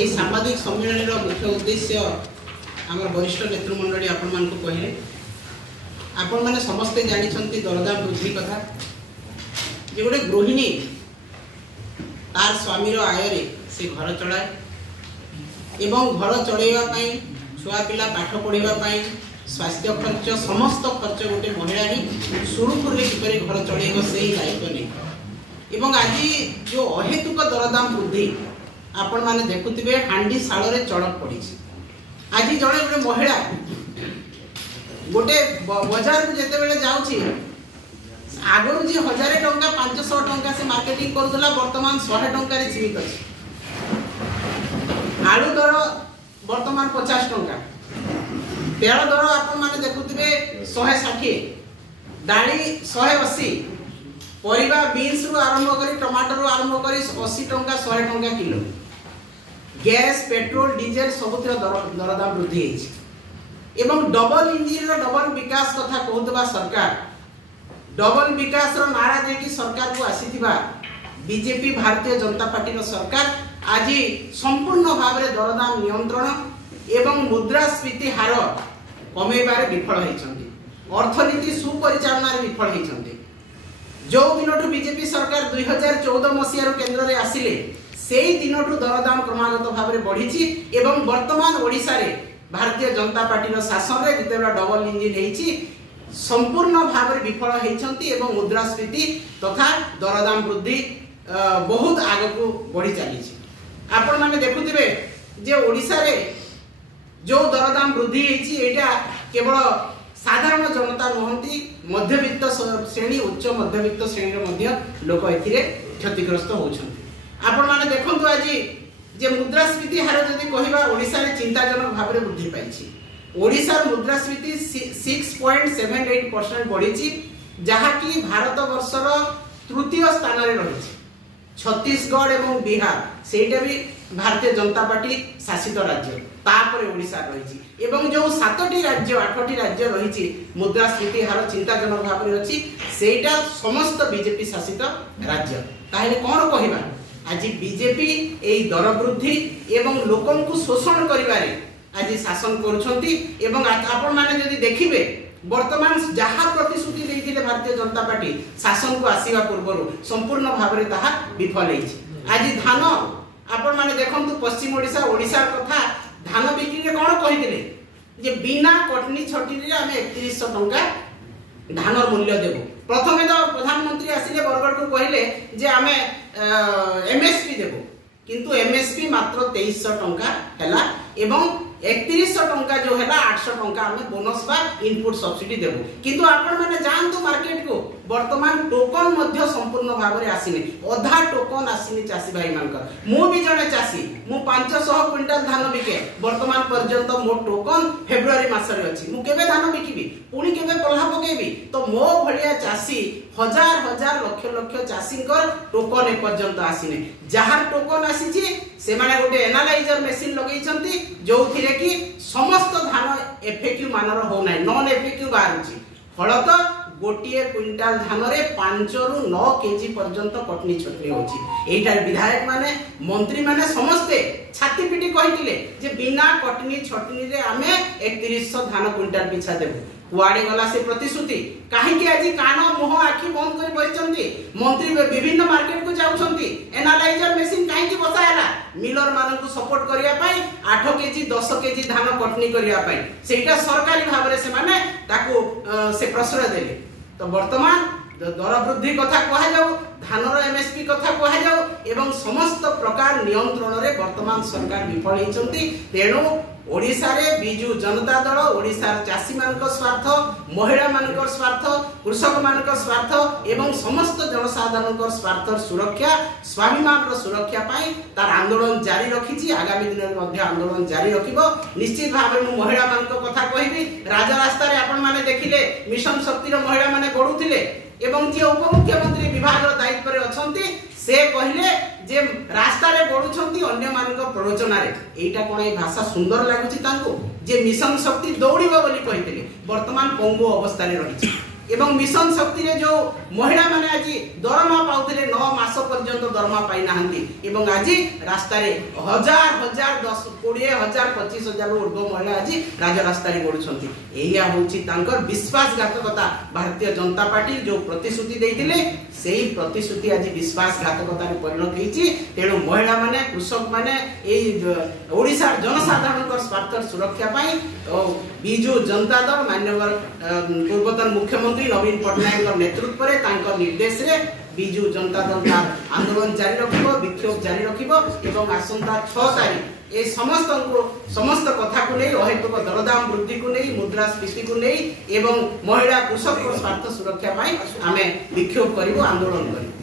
এই সাংবাদিক সম্মেলনের মুখ্য উদ্দেশ্য আমার বরিষ্ঠ নেতৃমণ্ডলী আপনার কহিলে आपण मैंने समस्ते जानी दरदाम वृद्धि कथा जे गोटे गृहिणी तार स्वामीर आय से घर चलाए एवं घर चलैवाई छुआ पिला पाठ पढ़ाई स्वास्थ्य खर्च समस्त खर्च गोटे महिला ही सुरुखुरु किपर घर चलैब से ही दायित्व नहीं एवं आज जो अहेतुक दरदाम वृद्धि आपण मैंने देखुवे हांडी शाल चढ़क पड़ी आज जड़े गोटे महिला गोटे बजार को जिते बेले जाऊँगी आगु जी 1000 टंका 500 टंका से मार्केटिंग करूला वर्तमान 100 टंकार जीवित अच्छे आलू दर वर्तमान 50 टंका तेल दर आप देखुवे 160 दाली 180 परिबा बीन्स रु आरंभ करी टमाटर रु आरंभ करी 80 टंका 100 टंका किलो गैस पेट्रोल डीजेल सबुतिर दरदाम वृद्धि एवं डबल इंजिन डबल विकास कथा कहूबा सरकार डबल विकास नारा देकी सरकार को आसीथिबा बीजेपी भारतीय जनता पार्टी सरकार आज संपूर्ण भाव में दरदाम नियंत्रण एवं मुद्रास्फीति हार कमेबार विफल होती अर्थनीति सुपरिचालन विफल होती जो दिन बीजेपी सरकार 2014 मसीह केन्द्र में आसिले से दिन दरदाम क्रमागत भाव में बढ़ी एवं वर्तमान ओडिशा रे भारतीय जनता पार्टी शासन में जिते डबल इंजिन होती संपूर्ण भाव में विफल होती मुद्रास्फीति तथा दरदाम वृद्धि बहुत आग को बढ़ी चली आपण मैंने देखुवे जे ओडिशा रे जो दरदाम वृद्धि होता केवल साधारण जनता नुहति मध्यवित्त श्रेणी उच्च मध्यवित्त श्रेणी लोक ए क्षतिग्रस्त होती आपण मैंने देखु आज जे मुद्रास्फीति हार जदि कहवा ओडिशा रे चिंताजनक भाव में वृद्धि पाई ओडिशार मुद्रास्फीति 6.78% बढ़ी जहाँकि भारत वर्षर तृतीय स्थान में रही छत्तीसगढ़ एवं बिहार सेटा भी भारतीय जनता पार्टी शासित राज्य तापर ओडिशा रही एवं जो 7टी राज्य 8टी राज्य रही मुद्रास्फीति हार चिंताजनक भाव में अच्छी सेटा समस्त बीजेपी शासित राज्य ताहले कौन कहवा आज बीजेपी यही दर वृद्धि एवं लोकन को शोषण करिबारे आज शासन करुछंती एवं आपण माने जदि देखिबे वर्तमान जहाँ प्रतिश्रुति देइथिले भारतीय जनता पार्टी शासन को आसीबा पूर्व संपूर्ण भाव में ताहा विफल होइछि आज धान आपण माने देखंतु पश्चिम ओडिशा ओडिशा कथा धान बिक्री रे कोन कहिथिले जे बिना कटनी छटी रे हमें 3100 टंका धानर मूल्य देबो प्रथमे तो प्रधानमंत्री आसिले बरगढ़ को कहले जे आमे एमएसपी देबो किंतु एमएसपी मात्र 2300 टंका हैला एवं 3100 टंका जो है 800 टंका आम बोनस बा इनपुट सब्सिडी देबो किंतु आपण माने जानतु मार्केट को वर्तमान टोकन मध्य संपूर्ण भाव में आसीने अधा टोकन आसीने चासी भाई मानकर मु भी जने चासी मु 500 क्विंटल धान बिके वर्तमान पर्यंत मो टोकन फेब्रुआरी मास रे अछि मु केबे धान बिकिबी पुणी केबे पल्हा पकेबी तो मो भलिया चासी हजार हजार लक्ष लक्ष चासींकर टोकन ए पर्यंत आसीने जहार टोकन आसीची से माने गोटे एनालाइजर मशीन लगेई छंती जो थिरे कि समस्त धान एफएक्यू मानर हो नाही नॉन एफएक्यू बाहरची फलत गोटे क्विंटाल धान रे 5 रु 9 केजी पर्यंत कटनी छटनी होची एटार विधायक माने मंत्री माने समस्ते छाती पिटी कहितिले जे बिना कटनी छटनी रे आमे 3100 धान क्विंटाल पिछा देबो कुआडे गला से प्रतिश्रुति काहे कि आज कान मुह आखि बंद कर बसिचंती मंत्री विभिन्न मार्केट को जाउछंती एनालाइजर मशीन काहे कि बसायला मिलर मानन को सपोर्ट करिया पई 8 केजी 10 केजी धान कटनी करिया पई सेटा सरकारी भाव रे से माने ताको से प्रश्रय देले तो वर्तमान दर वृद्धि कथा कहा जाऊ धानर एमएसपी कथा कहा जाऊ एवं समस्त प्रकार नियंत्रण रे वर्तमान सरकार विफल होइचंती तेणु ओडिशा रे बिजु जनता दल ओडिशा चाषी मानक स्वार्थ महिला मानक स्वार्थ कृषक मानक स्वार्थ एवं समस्त जनसाधारण स्वार्थ सुरक्षा स्वाभिमान सुरक्षा पाई तार आंदोलन जारी रखी आगामी दिन में आंदोलन जारी रखिबो निश्चित भाव में महिला मानक कथा कहबी राजरास्ता रे आपण माने देखिले मिशन शक्ति रो महिला माने गडुथिले एवं जे उपमुख्यमंत्री विभाग दायित्व रे अछंती से कहले जे रास्ता रे गडुछंती अन्य मानक प्ररोचना रे एटा कोन ए भाषा सुंदर लागुची तांको जे मिशन शक्ति दौड़िबो बोली कहिथिले वर्तमान पंगु अवस्था रे रहिछि एवं मिशन शक्ति रे जो महिला माने आज दरमा पाउथिले 9 मास पर्यंत दरमा पाई नाहंती एवं आज रास्ता रे हजार हजार 10 20 हजार 25 हजार ऊर्ध्व महिला आज राज रास्ता रे बढुछंती एया होची तांकर विश्वासघातकता भारतीय जनता पार्टी जो प्रतिश्रुति देइथिले सेही प्रतिश्रुति आज विश्वासघातकता रे परिणत हेची तेणु महिला माने कृषक माने ए ओडिसा जनसाधारण स्वार्थ सुरक्षा पाई बिजु जनता दल माननीय पूर्वतन मुख्यमंत्री नवीन पटनायक नेतृत्व रे तांकर निर्देश रे बिजु जनता दल का आंदोलन जारी रखिबो विक्षोभ जारी रखिबो एवं आसंता 6 तारीख ए समस्त कथा को नहीं अहेतुक दरदाम वृद्धि को नहीं मुद्रास्फीति को नहीं एवं महिला कृषक स्वार्थ सुरक्षा पाई आमे विक्षोभ करिबो आंदोलन करिबो।